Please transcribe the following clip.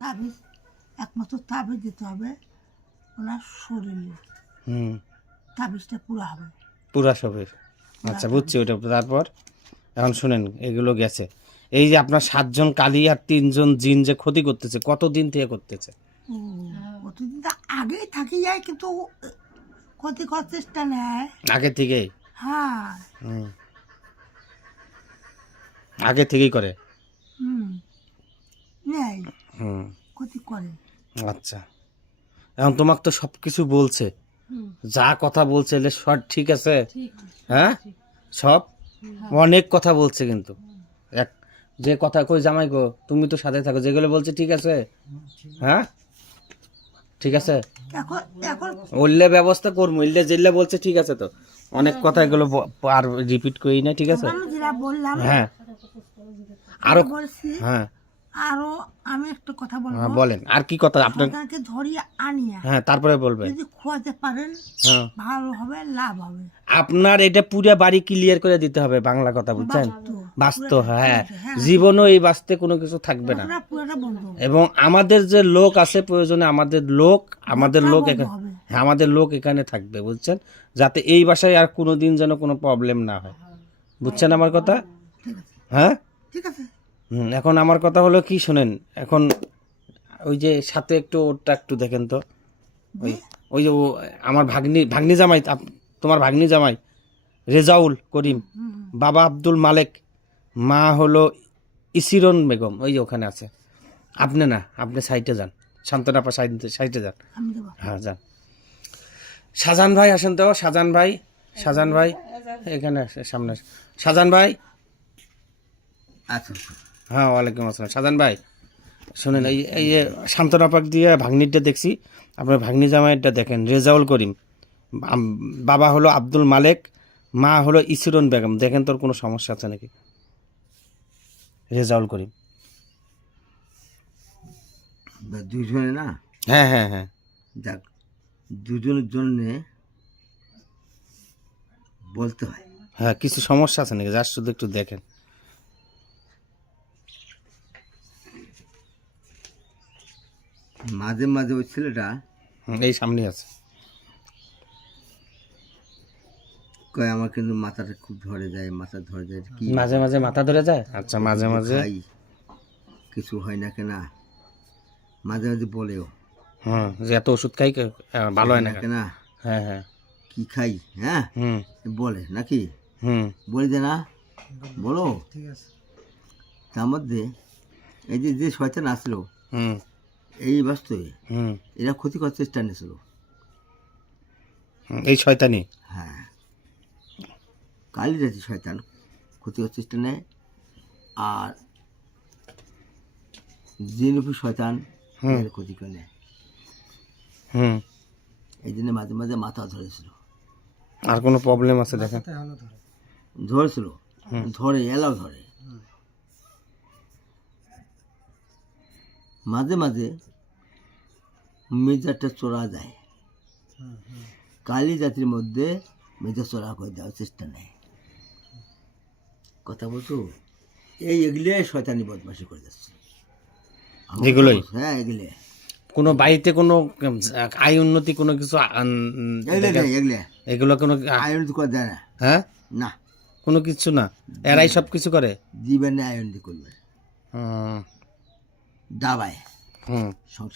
তাবিজ একমাত্র তাবিজ দিতে হবে ওনার শরীরে, তাবিজটা পুরো হবে, পুরা সবে। আচ্ছা বুঝছি ওটা। তারপর এখন শুনেন, এগুলো গেছে, এই যে আপনার 7 জন কালী আর 3 জন জিন যে ক্ষতি করতেছে, কতদিন থেকে করতেছে? প্রতিদিন তো আগেই থাকি যায়, কিন্তু ক্ষতি করার চেষ্টা নেয়। আগে থেকেই? হ্যাঁ। আগে থেকেই করে? নেয়, হুম, ক্ষতি করে। আচ্ছা। এখন তোমাকে তো সব কিছু বলছে, যা কথা বলছে এলে সব ঠিক আছে? হ্যাঁ, সব অনেক কথা বলছে, কিন্তু এক যে কথা কই জামাই গো তুমি তো সাথে থাকো, যেগুলো বলছে ঠিক আছে? হ্যাঁ ঠিক আছে, এখন এখন উল্লে ব্যবস্থা করবো, উল্লে যেগুলো বলছে ঠিক আছে তো? অনেক কথা এগুলো আর রিপিট করি না, ঠিক আছে? আমি যেটা বললাম হ্যাঁ আরো, বলছি। হ্যাঁ আরো আমি একটা কথা বলবো। হ্যাঁ বলেন, আর কি কথা আপনার? সন্তানকে ধরিয়ে আনিয়া হ্যাঁ তারপরে বলবেন। যদি খোয়াতে পারেন হ্যাঁ, ভালো হবে, লাভ হবে। আপনার এটা পুরো বাড়ি ক্লিয়ার করে দিতে হবে, বাংলা কথা বুঝছেন? বাস্তব, হ্যাঁ, জীবনও এই বাস্তে কোনো কিছু থাকবে না। পুরোটা বন্ধ হবে। এবং আমাদের যে লোক আছে, প্রয়োজনে আমাদের লোক এখানে, হবে। হ্যাঁ আমাদের লোক এখানে থাকবে বুঝছেন, যাতে এই বাসায় আর কোনোদিন যেন কোনো প্রবলেম না হয়, বুঝছেন আমার কথা? ঠিক আছে, হ্যাঁ ঠিক আছে। এখন আমার কথা হলো কি শোনেন, এখন ওই যে সাথে একটু ওরটা একটু দেখেন তো, ওই ওই যে আমার ভাগ্নি জামাই, তোমার ভাগ্নি জামাই রেজাউল করিম, বাবা আব্দুল মালেক, মা হলো ইসিরন বেগম, ওই যে ওখানে আছে। আপনি না, আপনি সাইডে যান, শান্তনাপা সাইডে যান। আমি দেবো। হ্যাঁ যান। শাহজাহান ভাই আসেন তো, শাহজাহান ভাই এখানে আসে, সামনে আসে। শাহজাহান ভাই। আচ্ছা হ্যাঁ ওয়ালাইকুম আসসালাম। শাহজাহান ভাই শোনেন, এই যে শান্তনাপাক দিয়ে ভাগ্নিরটা দেখছি, আপনার ভাগ্নি জামাইয়েরটা দেখেন, রেজাউল করিম, বাবা হলো আব্দুল মালেক, মা হলো ইসিরন বেগম, দেখেন তোর কোনো সমস্যা আছে নাকি? রেজাউল করিম। দুজনে না? হ্যাঁ হ্যাঁ হ্যাঁ। যাক, দুজনের জন্যে বলতে হয়। হ্যাঁ কিছু সমস্যা আছে নাকি, যার শুধু একটু দেখেন। মাঝে মাঝে ওই ছেলেটা এই সামনে আছে। কয় আমার কিন্তু মাথাটা খুব ধরে যায়, মাথা ধরে যায়। কি মাঝে মাঝে মাথা ধরে যায়? আচ্ছা মাঝে মাঝে খাই কিছু হয় না কেনা, মাঝে মাঝে বলেও যে এত ওষুধ খাই ভালো হয় না কেন? কেনা, হ্যাঁ হ্যাঁ। কি খাই, হ্যাঁ বলে নাকি, বলে দে না, বলো। ঠিক আছে। তার মধ্যে এই যে যে শয়তান আসলো এই বাস্তবে, এরা ক্ষতি করার চেষ্টা নিয়েছিল। এই শয়তানি? হ্যাঁ, কালী জাতি শয়তান ক্ষতি করার চেষ্টা নেয়, আর জিনুফি শয়তান এর ক্ষতি করে নেয়। এই জন্য মাঝে মাঝে মাথা ধরেছিল। আর কোনো প্রবলেম আছে দেখেন? ধরেছিল, ধরে এলাও ধরে, মাঝে মাঝে মেজারটা চড়া যায়, কালী জাতির মধ্যে মেজাজ চড়া করে দেওয়ার চেষ্টা নেয়। কথা বলছো, এগুলো শয়তানি বদমাশি করে যাচ্ছে। এগুলোই? হ্যাঁ এগুলো। কোনো বাড়িতে কোনো আয় উন্নতি কোনো কিছু এগুলো কোনো আয়োজন করে দেয় না। হ্যাঁ না, কোনো কিছু না, এরাই সব কিছু করে দিবেন না, আয়োজন করবে, দাবায় সংসার।